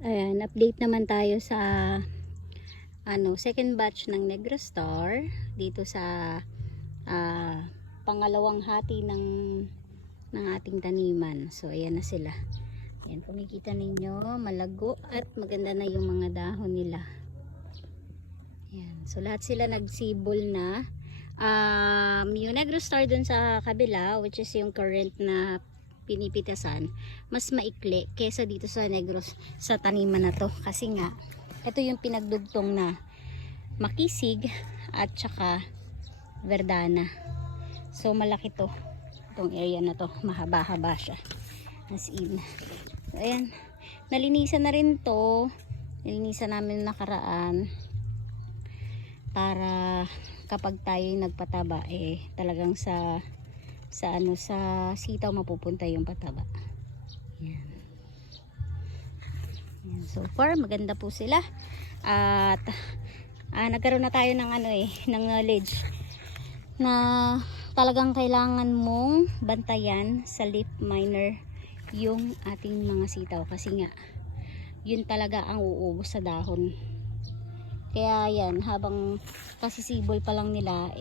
Ayan, update naman tayo sa second batch ng Negrostar dito sa pangalawang hati ng ating taniman. So ayan na sila. Ayan, kumikita ninyo, malago at maganda na yung mga dahon nila. Ayan, so lahat sila nagsibol na. Yung Negrostar dun sa kabila, which is yung current na pinipitasan, mas maikli kesa dito sa Negros, sa taniman na to, kasi nga ito yung pinagdugtong na makisig at saka verdana. So malaki to, itong area na to, mahaba-haba siya as in. So ayan, nalinisan na rin to, nalinisan namin nakaraan para kapag tayo nagpataba talagang sa sitaw mapupunta yung pataba. Yan. Yan. So far maganda po sila at nagkaroon na tayo ng ng knowledge na talagang kailangan mong bantayan sa leaf miner yung ating mga sitaw, kasi nga yun talaga ang uubos sa dahon. Kaya yan, habang kasisibol pa lang nila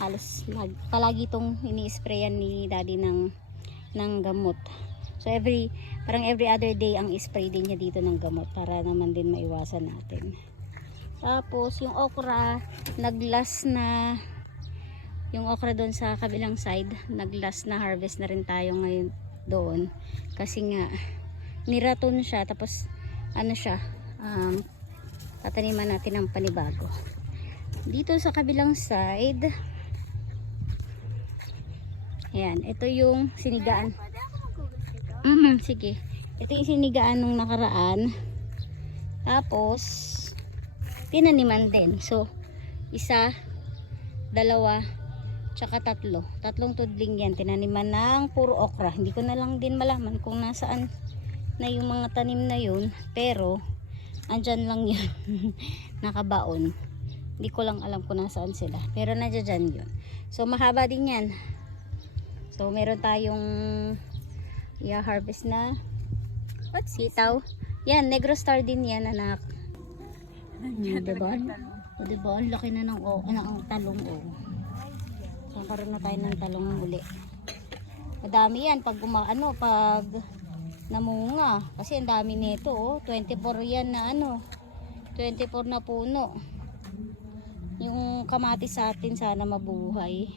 halos palagi itong ini-sprayan ni daddy ng gamot. So parang every other day ang spray din niya dito ng gamot para naman din maiwasan natin. Tapos yung okra, naglas na yung okra doon sa kabilang side, naglas na harvest na rin tayo ngayon doon, kasi nga niraton siya, tapos tataniman natin ng panibago. Dito sa kabilang side, ayan, ito yung sinigaan. Sige. Ito yung sinigaan nung nakaraan. Tapos, tinaniman din. So, isa, dalawa, tsaka tatlo. Tatlong tudling yan. Tinaniman ng puro okra. Hindi ko na lang din malaman kung nasaan na yung mga tanim na yun. Pero, andyan lang yun. Nakabaon. Hindi ko lang alam kung nasaan sila. Pero nadyan yun. So, mahaba din yan. So meron tayong harvest na sitaw. Yan, Negrostar din yan, anak. Diba? O diba? Ang laki na ng talong. So karoon na tayo ng talong uli. Madami yan pag pag namunga. Kasi ang dami nito. 24 yan na 24 na puno. Yung kamatis sa atin sana mabuhay.